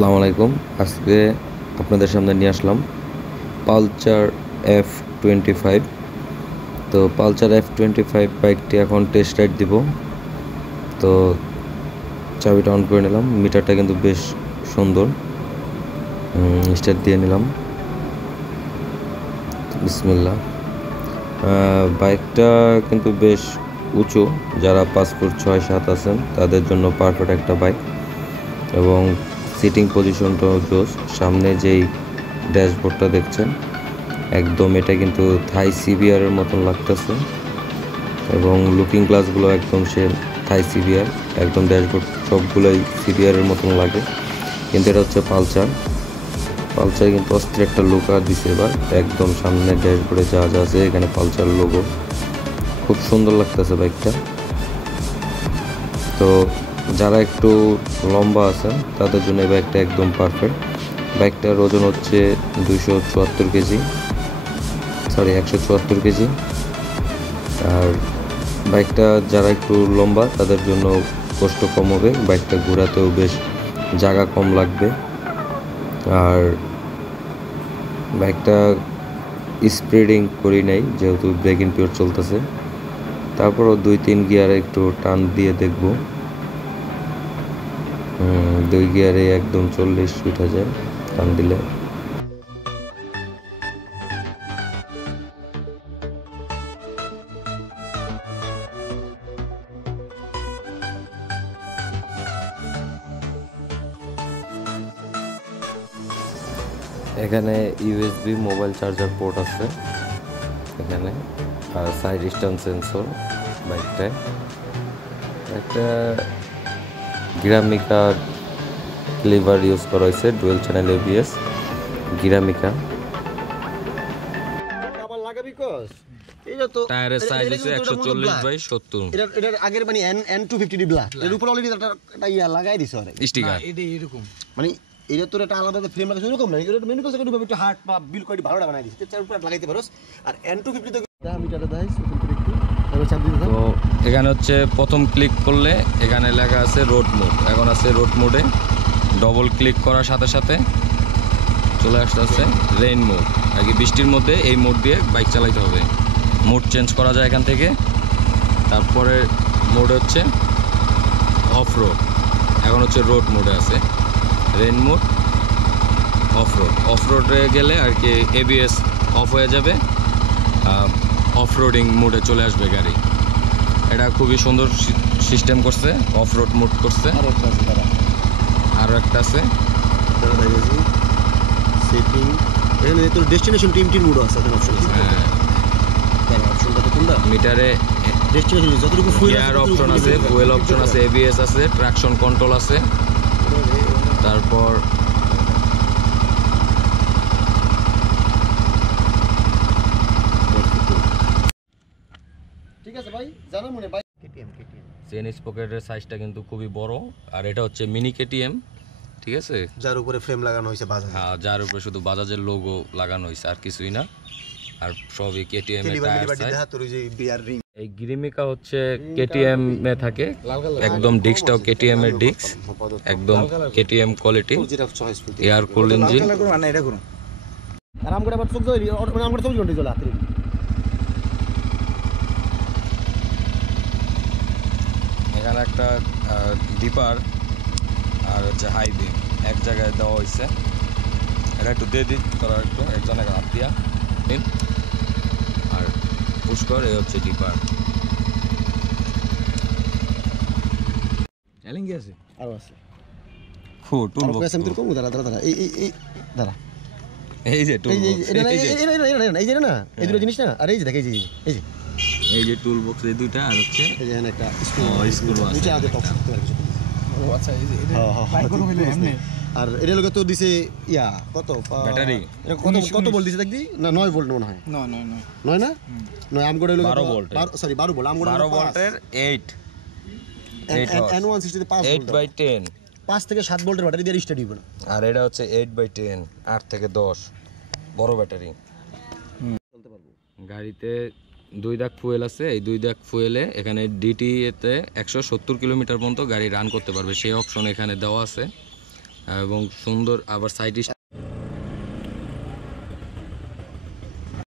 আসসালামু আলাইকুম। আজকে আপনাদের সামনে নিয়ে আসলাম পালসার F25। তো পালসার F25 বাইকটি এখন টেস্ট রাইড দিব। তো চাবিটা অন করে নিলাম। মিটারটা কিন্তু বেশ সুন্দর, স্টার্ট দিয়ে নিলাম। বিসমিল্লাহ। বাইকটা কিন্তু বেশ উঁচু, যারা 5 ফুট 6-7 আছেন তাদের জন্য পারফেক্ট একটা বাইক। এবং সিটিং পজিশনটাও জোস। সামনে যেই ড্যাশবোর্ডটা দেখছেন একদম এটা কিন্তু থাই সিবিআরের মতন লাগতেছে, এবং লুকিং গ্লাসগুলো একদম সে থাই সিবিআর, একদম ড্যাশবোর্ড সবগুলোই সিবিআরের মতন লাগে। কিন্তু এটা হচ্ছে পালসার কিন্তু অস্থির একটা লুক আর দিছে এবার। একদম সামনে ড্যাশবোর্ডে যা যা আছে এখানে পালসার লোগো, খুব সুন্দর লাগতেছে বাইকটা। তো যারা একটু লম্বা আছেন তাদের জন্য এই বাইকটা একদম পারফেক্ট। বাইকটার ওজন হচ্ছে 174 কেজি। আর বাইকটা যারা একটু লম্বা তাদের জন্য কষ্ট কম হবে, বাইকটা ঘোরাতেও বেশ জায়গা কম লাগবে। আর বাইকটা স্পিডিং করি নাই যেহেতু ব্রেক ইন পিওর চলতেছে। তারপরও 2-3 গিয়ারে একটু টান দিয়ে দেখব। 2 গিয়ারে একদম 40 উঠা যায় টান দিলে। এখানে ইউএসবি মোবাইল চার্জার পোর্ট আছে এখানে, আর সাইড স্ট্যান্ড সেন্সর বাইকটায়। একটা গিরামিকা লিভার ইউজ করা হয়েছে, ডুয়েল চ্যানেল এবিএস গিরামিকা। টায়ারের সাইজ হচ্ছে 140/70। এটার আগের মানে N250 ব্ল্যাক, এর উপর অলরেডি একটা ইয়া লাগাই দিছে আরে স্টিকার। এটা এরকম মানে এটা তোর একটা আলাদা ফ্রেম লাগাইছে এরকম না, এটা মেনু কাছে একটু একটু হার্ড বা বিল কোয়ালিটি ভালো বানাই দিছে, চার উপর লাগাইতে পারোস। আর N250 তো মিটারে দেখাইছ একটু এবার চাপ দিতে। তো এখানে হচ্ছে প্রথম ক্লিক করলে এখানে লেখা আছে রোড মোড, এখন আছে রোড মোডে। ডবল ক্লিক করার সাথে সাথে চলে আসতেছে রেইন মোড। আগে বৃষ্টির মধ্যে এই মোড দিয়ে বাইক চালাইতে হবে। মোড চেঞ্জ করা যায় এখান থেকে। তারপরে মোড হচ্ছে অফ রোড, এখন হচ্ছে রোড মোডে আছে। রেইন মোড, অফ রোডে গেলে আর কি এবিএস অফ হয়ে যাবে, অফ রোডিং মোডে চলে আসবে গাড়ি। এটা খুবই সুন্দর সিস্টেম করছে, অফ রোড মোড করছে। আরও একটা আছে সেটিং, এখানে তোর ডেস্টিনেশন টিম মোড আছে, এখানে অপশন আছে। হ্যাঁ, তার অপশনটা তো কোনটা? মিটারে ডেস্টিনেশন যতটুকু ফুয়েল গিয়ার অপশন আছে, ফুয়েল অপশন আছে, এবিএস আছে, ট্রাকশন কন্ট্রোল আছে। তারপর ঠিক আছে ভাই, জানো মনে ভাই কেটিএম চেন স্পকেটের সাইজটা কিন্তু খুবই বড়। আর এটা হচ্ছে মিনি কেটিএম, ঠিক আছে, যার উপরে ফ্রেম লাগানো হয়েছে বাজাজ। হ্যাঁ, যার উপরে শুধু বাজাজের লোগো লাগানো হয়েছে, আর কিছুই না। আর সবই কেটিএম এর টায়ার সাইজ। তোর ওই যে বিআর রিং, এই গিরিমিকা হচ্ছে কেটিএম এ থাকে, একদম ডিস্কটাও কেটিএম এর ডিস্ক, একদম কেটিএম কোয়ালিটি, এয়ার কুল ইঞ্জিন। মানে এটা করুন আরাম করে আবার চোখ ধরে মানে আমরা 24 ঘন্টা চলে রাত্রি। এখানে একটা ডিপার আর হচ্ছে হাই বিম এক জায়গায় দেওয়া হয়েছে। এটা একটু দিয়ে দিই তোরা একটু, একজনের হাত দিয়া আর পুষ্কর। এই হচ্ছে ডিপার। চ্যালেঞ্জ আছে আরো আছে টুল বক্স। আমি তোর কম দাঁড়া এই দাঁড়া, এই যে টুল বক্স, এই যে না এই দুটো জিনিস না। আর এই যে দেখ এই যে টুল বক্স, এই দুইটা। আর হচ্ছে এই যে একটা স্ক্রু আছে নিচে আগে টপ করতে পারবে। ও আচ্ছা, এই যে হ্যাঁ কোন হইলো এমনি। আর এর লগে তো দিছে ইয়া কত ব্যাটারি, এটা কত ভোল্ট দিছে দেখবি না? 9 ভোল্ট মনে হয়। 9 না 9 আমগোড়ে হলো 12 ভোল্ট, সরি 12 ভোল্ট। আমগোড়ে 12 ভোল্টের 8 N160 তে 5 ভোল্ট, 8/10 5 থেকে 7 ভোল্টের ব্যাটারি দিয়ে স্টার্ট দিবেন। আর এটা হচ্ছে 8/10 8 থেকে 10 বড় ব্যাটারি। চলতে পারবো। গাড়িতে 2 দাগ ফুয়েল আছে। এই 2 দাগ ফুয়েলে এখানে ডিটি এতে 170 কিলোমিটার পর্যন্ত গাড়ি রান করতে পারবে, সেই অপশন এখানে দেওয়া আছে। এবং সুন্দর আবার সাইড